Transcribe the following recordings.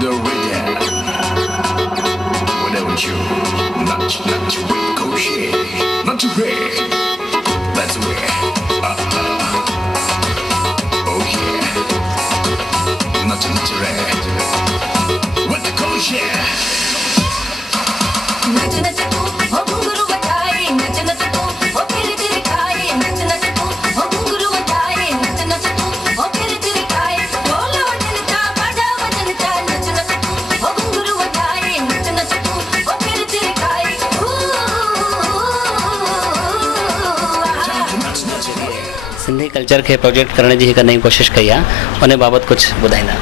the rhythm. Why don't you not you wait, go share, not to break. That's the way. Oh yeah, not to red. What the go share? नच नच तू हो घुंघरू बजाए नच नच तू हो फिर तिरकाए नच नच तू हो घुंघरू बजाए नच नच तू हो फिर तिरकाए ढोल वजन का बाजा वजन का नच नच तू हो घुंघरू बजाए नच नच तू हो फिर तिरकाए सिंधी कल्चर खे प्रोजेक्ट करण जी हिकु नई कोशिश कई आहे, उन बाबति कुझु ॿुधाईंदा?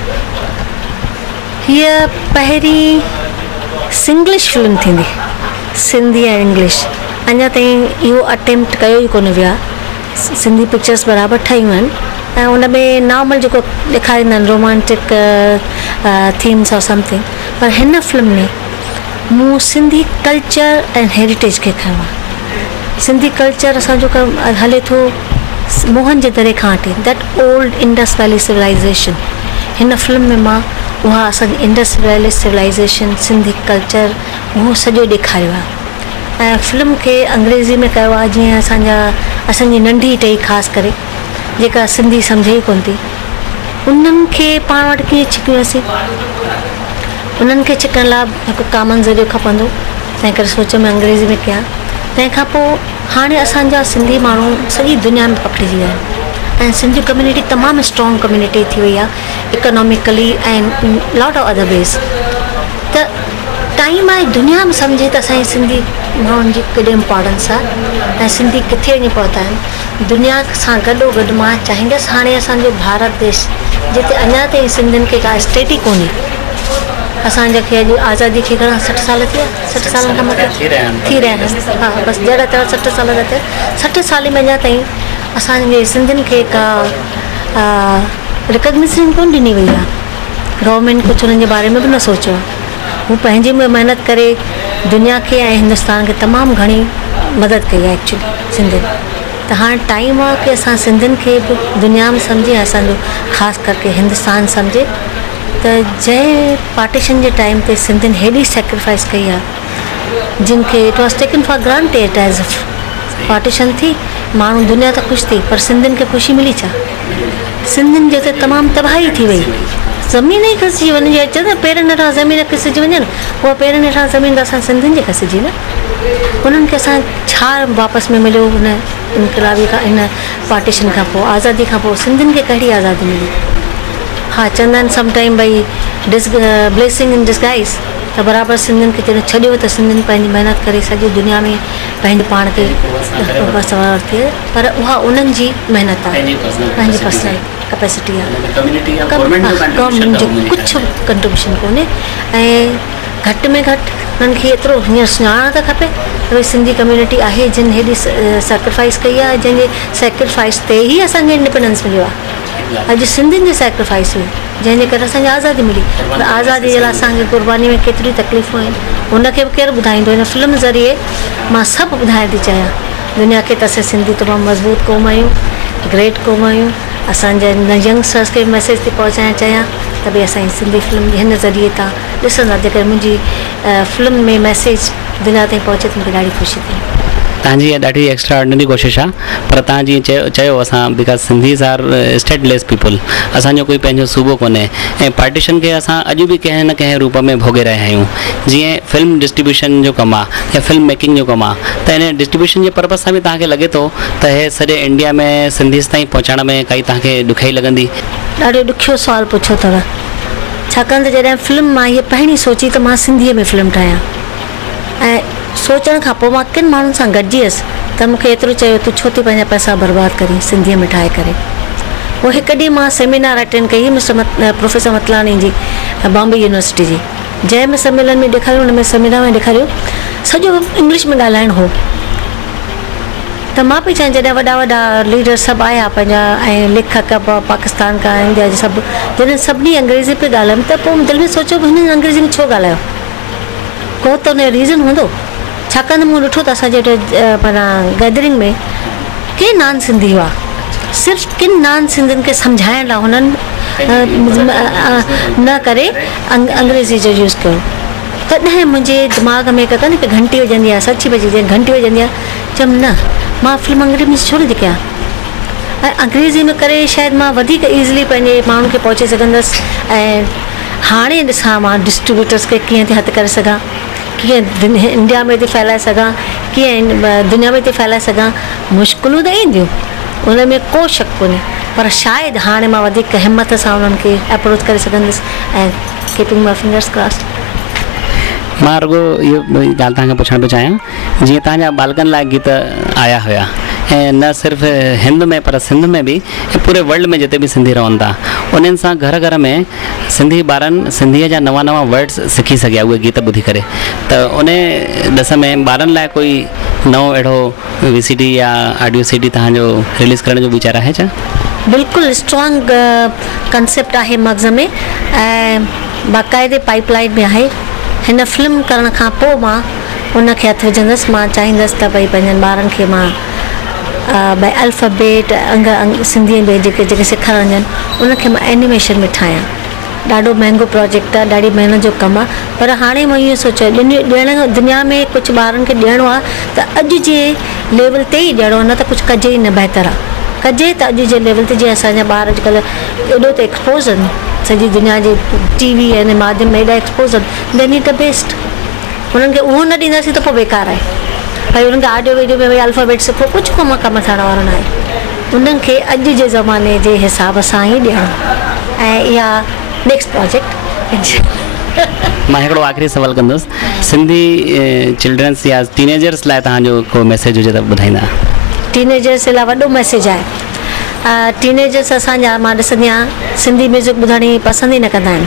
हीअ पहिरीं सिंग्लिश फिल्म थींदी, सिंधी ऐं इंग्लिश। अञा ताईं इहो अटेम्प्ट कयो ई कोन वियो आहे। सिंधी पिक्चर्स बराबरि ठहियूं आहिनि ऐं उन में नॉर्मल जेको ॾेखारींदा आहिनि रोमांटिक थीम्स और समथिंग, पर हिन फिल्म में मूं सिंधी कल्चर ऐं हेरिटेज खे खयो आहे। सिंधी कल्चर असांजो हले थो मोहन जे दरे खां वठी, that old Indus valley civilisation. हिन फिल्म में मां उहा असांजी इंडस वैली सिविलाइज़ेशन, सिंधी कल्चर, उहो सॼो ॾेखारियो आहे ऐं फिल्म खे अंग्रेज़ी में कयो आहे जीअं असांजी नंढी टही ख़ासि करे जेका सिंधी सम्झे ई कोन थी, उन्हनि खे पाण वटि कीअं छिकियोसीं। उन्हनि खे छिकण लाइ हिकु कॉमन ज़रियो खपंदो, तंहिं करे सोच में अंग्रेज़ी में कयां। तंहिंखां पोइ हाणे असांजा सिंधी माण्हू सॼी दुनिया में पखिड़िजी विया आहिनि ऐं सिंधी कम्यूनिटी तमामु स्ट्रॉन्ग कम्यूनिटी थी वई आहे economically and lot of other ways. त टाइम आहे दुनिया में सम्झे त असांजी सिंधी माण्हुनि जी केॾी इम्पोर्टेंस आहे ऐं सिंधी किथे वञी पहुता आहिनि। दुनिया सां गॾोगॾु मां चाहींदसि हाणे असांजो भारत देश जिते अञा ताईं सिंधियुनि खे का स्टेट ई कोन्हे। असांजा खे अॼु आज़ादी खे घणा 60 साल थिया, 60 सालनि खां मथे थी रहिया आहिनि। हा, बसि जहिड़ा त 60 साल था थिया, 60 साल में अञा ताईं असांजे सिंधियुनि खे का रिकग्निशन कोन ॾिनी वई आहे। गवर्नमेंट कुझु हुननि जे बारे में बि न सोचियो आहे। हू पंहिंजी में महिनत करे दुनिया खे ऐं हिंदुस्तान खे तमामु घणी मदद कई आहे एक्चुअली सिंधियुनि। त हाणे टाइम आहे की असां सिंधियुनि खे बि दुनिया में सम्झे, असांजो ख़ासि करके हिंदुस्तान सम्झे। त जंहिं पार्टीशन जे टाइम ते सिंधियुनि हेॾी सेक्रीफाइस कई आहे, जिन खे it was taken for granted as partition थी, माण्हू दुनिया त ख़ुशि थी, पर सिंधियुनि खे ख़ुशी मिली छा? सिंधियुनि जे ते तमामु तबाही थी वई, ज़मीन ई खसिजी वञे। अचे न पेरनि हेठां ज़मीन खसिजी वञनि, उहा पेरनि हेठां ज़मीन त असां सिंधियुनि जी खसिजी न। उन्हनि खे असां छा वापसि में मिलियो हुन इनकलाबी खां, इन पार्टीशन खां पोइ, आज़ादी खां पोइ सिंधियुनि खे कहिड़ी आज़ादी मिली? हा, चवंदा आहिनि समटाइम भई ब्लेसिंग इन डिस्गाइज़, त बराबरि सिंधियुनि खे जॾहिं छॾियो त सिंधियुनि पंहिंजी महिनत करे सॼी दुनिया में पंहिंजे पाण खे बसवार थिए, पर उहा उन्हनि जी महिनत आहे, पंहिंजी पर्सनल कैपेसिटी आहे। गवर्नमेंट जो कुझु कंट्रीब्यूशन कोन्हे ऐं घटि में घटि हुननि खे एतिरो हींअर सुञाणणु त खपे त भई सिंधी कम्यूनिटी आहे जिन हेॾी सेक्रीफाइस कई आहे, जंहिंजे सेक्रीफाइस ते ई असांखे इंडिपेंडेंस मिलियो आहे। अॼु सिंधियुनि जी सेक्रीफाइस हुई जंहिंजे करे असांखे आज़ादी मिली, पर आज़ादी जे लाइ असांखे क़ुर्बानी में केतिरियूं तकलीफ़ूं आहिनि, हुनखे बि केरु ॿुधाईंदो। हिन फिल्म ज़रिए मां सभु ॿुधाइण थी चाहियां दुनिया खे त असां सिंधी तमामु मज़बूत क़ौम आहियूं, ग्रेट क़ौम आहियूं। असांजे यंगस्टर्स खे मैसेज थी पहुचाइणु चाहियां त भई असांजी सिंधी फिल्म हिन ज़रिए तां ॾिसंदा, जेकर मुंहिंजी फिल्म में मैसेज दुनिया ताईं पहुचे त मूंखे ॾाढी ख़ुशी थी। तव्हांजी इहा ॾाढी एक्स्ट्रा ऑर्डिनरी कोशिशि आहे, पर तव्हां जीअं चयो असां because Sindhis are stateless people, असांजो कोई पंहिंजो सूबो कोन्हे ऐं पार्टीशन खे असां अॼु बि कंहिं न कंहिं रूप में भोगे रहिया आहियूं। जीअं फिल्म डिस्ट्रीब्यूशन जो कमु आहे या फिल्म मेकिंग जो कमु आहे, त हिन डिस्ट्रीब्यूशन जे पर्पज़ सां बि तव्हांखे लॻे थो त हे सॼे इंडिया में सिंधीज़ ताईं पहुचाइण में काई तव्हांखे ॾुखियाई लॻंदी? ॾाढो ॾुखियो सुवालु पुछियो अथव, छाकाणि त जॾहिं फिल्म मां हीअ पहिरीं सोची त मां सिंधीअ में फिल्म ठाहियां ऐं सोचण खां पोइ मां किन माण्हुनि सां गॾिजी हुअसि त मूंखे एतिरो चयो तूं छो थी पंहिंजा पैसा बर्बादु करी सिंधीअ में ठाहे करे। पोइ हिकु ॾींहुं मां सेमिनार अटेंड कई प्रोफेसर मतलाणी जी बॉम्बे यूनिवर्सिटी जी, जंहिं में सम्मेलन में ॾेखारियो, हुन में सेमिनार में ॾेखारियो सॼो इंग्लिश में ॻाल्हाइणु हो। त मां पई चाहियां जॾहिं वॾा वॾा लीडर सभु आया पंहिंजा ऐं लेखक पाकिस्तान खां इंडिया जा सभु, जॾहिं सभिनी अंग्रेज़ी पे ॻाल्हाइनि त पोइ दिलि में सोचियो हिननि अंग्रेज़ी में छो ॻाल्हायो, को त हुन जो रीज़न हूंदो। छाकाणि त मूं ॾिठो त असांजे माना गैदरिंग में के नॉन सिंधी हुआ, सिर्फ़ु किन नॉन सिंधियुनि खे सम्झाइण लाइ हुननि न करे अंग्रेज़ी जो यूज़ कयो। तॾहिं मुंहिंजे दिमाग़ में हिकु न घंटी वॼंदी आहे, सची बजी जीअं घंटी वॼंदी आहे, चयमि न मां फिल्म अंग्रेज़ी में छो न थी कयां, ऐं अंग्रेज़ी में करे शायदि मां वधीक ईज़िली पंहिंजे माण्हुनि खे पहुचे सघंदसि। ऐं हाणे ॾिसां मां डिस्ट्रीब्यूटर्स खे कीअं थी हथु करे सघां, कीअं इंडिया में थी फैलाए सघां, कीअं दुनिया में थी फैलाए सघां। मुश्किलूं त ईंदियूं, उन में को शक कोन्हे, पर शायदि हाणे मां वधीक हिमत सां उन्हनि खे अप्रोच करे सघंदसि ऐं कीपिंग माई फिंगर्स क्रॉस्ड। मां रुगो इहो ॻाल्हि तव्हांखे पुछणु पियो चाहियां, जीअं तव्हांजा बालकनि लाइ गीत आया हुया, ऐं न सिर्फ़ु हिंद में पर सिंध में बि पूरे वर्ल्ड में जिते बि सिंधी रहनि था, उन्हनि सां घर घर में सिंधी ॿारनि सिंधीअ जा नवां नवां वर्ड्स सिखी सघिया उहे गीत ॿुधी करे। त उन ॾिस में ॿारनि लाइ कोई नओं अहिड़ो VCD या ऑडियो CD तव्हांजो रिलीज़ करण जो वीचार आहे छा? बिल्कुलु स्ट्रॉन्ग कंसेप्ट आहे मग़ज़ में ऐं बाक़ाइदे पाइपलाइन में आहे। हिन फिल्म करण खां पोइ मां उनखे हथु विझंदसि। मां चाहींदसि त भई पंहिंजनि ॿारनि खे मां भई अल्फ़ाबेट सिंधीअ में जेके सेखारणु वञनि उनखे मां एनिमेशन में ठाहियां। ॾाढो महांगो प्रोजेक्ट आहे, ॾाढी महिनत जो कमु आहे, पर हाणे मां इहो सोचियो ॾियण दुनिया में कुझु ॿारनि खे ॾियणो आहे त अॼु जे लेवल ते ई ॾियणो, न त कुझु कजे ई न बहितर आहे। कजे त अॼु जे लेवल ते, जीअं असांजा ॿार अॼुकल्ह एॾो त एक्सपोज़ आहिनि, सॼी दुनिया जे TV ऐं माध्यम में एॾा एक्सपोज़ आहिनि, दे नीड द बेस्ट। उन्हनि खे उहो न ॾींदासीं त पोइ बेकार आहे। भई उन्हनि खे ऑडियो वीडियो में भई अल्फ़ाबेट सिखो, कुझु कमु थियण वारो न आहे। उन्हनि खे अॼु जे ज़माने जे हिसाब सां ई ॾियणो, ऐं इहा नेक्स्ट प्रोजेक्ट। मां हिकिड़ो आख़िरी सवाल कंदुसि, सिंधी चिल्ड्रन्स या टीनेजर्स लाइ तव्हांजो को मैसेज हुजे त ॿुधाईंदा? टीनेजर्स लाइ वॾो मैसेज आहे। टीनेजर्स असांजा मां ॾिसंदी आहियां सिंधी म्यूज़िक ॿुधण जी पसंदि ई न कंदा आहिनि।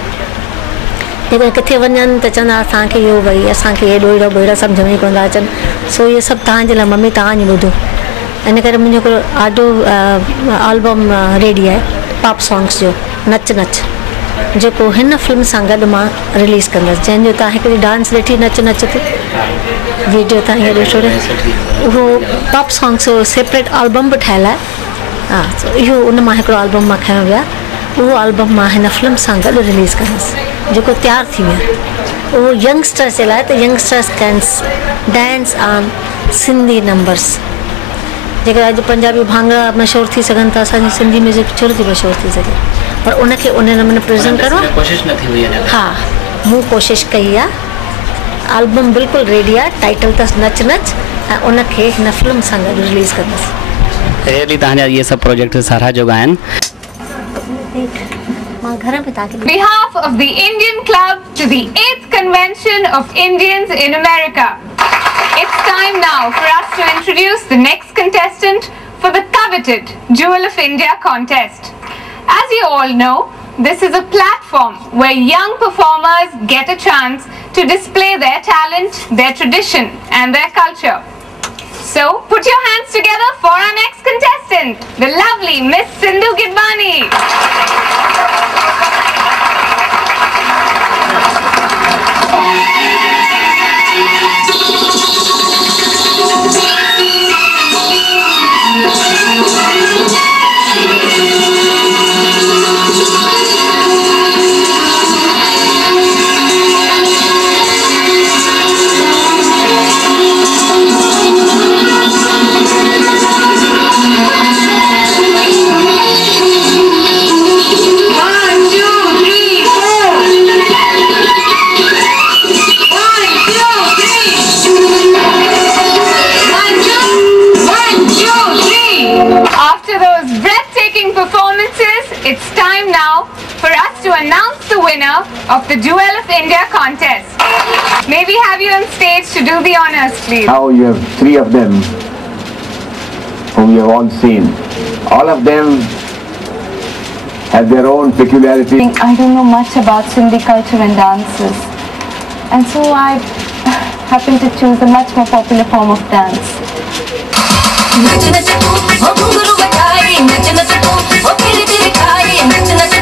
जेकर किथे वञनि त चवंदा असांखे इहो भई असांखे हेॾो हेॾो बेड़ा सम्झ में ई कोन था अचनि, सो इहे सभु तव्हांजे लाइ मम्मी तव्हां ॿुधो। इन करे मुंहिंजो हिकिड़ो ऑडियो एल्बम रेडी आहे पॉप सॉन्ग्स जो, नच नच, जेको हिन फिल्म सां गॾु मां रिलीज़ कंदसि, जंहिंजो तव्हां हिकिड़ी डांस ॾिठी नच नच ते वीडियो तव्हां हीअं ॾिठो रे, उहो पॉप सॉन्ग्स जो सेपरेट एल्बम बि ठहियलु आहे। हा, इहो उन मां हिकिड़ो एल्बम मां खयो वियो आहे। उहो एल्बम मां हिन फिल्म सां गॾु रिलीज़ कंदसि, जेको तयारु थी वियो। उहो यंगस्टर्स जे लाइ, त youngsters can dance on Sindhi नंबर्स। जेकर अॼु पंजाबी भांगड़ा मशहूरु थी सघनि था, असांजी सिंधी म्यूज़िक छो थी मशहूरु थी सघे, पर उनखे उन नमूने प्रेज़ेंट करो। कोशिशि न थी हुई अञा। हा, मूं कोशिशि कई आहे। एल्बम बिल्कुलु रेडी आहे, टाइटल अथसि नच नच, ऐं उनखे हिन फिल्म सां गॾु रिलीज़ कंदसि। रियली तव्हांजा इहे सभु प्रोजेक्ट साराह जोगा आहिनि। On behalf of the Indian Club to the 8th Convention of Indians in America, it's time now for us to introduce the next contestant for the coveted Jewel of India contest. As you all know, this is a platform where young performers get a chance to display their talent, their tradition and their culture. So, put your hands together for our next contestant, the lovely Miss Sindhu Gidwani. It's time now for us to announce the winner of the Jewel of India contest. May we have you on stage to do the honors, please? Now you have 3 of them whom you have all seen. All of them have their own peculiarity. I don't know much about Sindhi culture and dances, and so I happened to choose a much more popular form of dance. नच नच तू ओ घुंघरू बजाए नच नच तू ओ तेरे तेरे खाए नच नच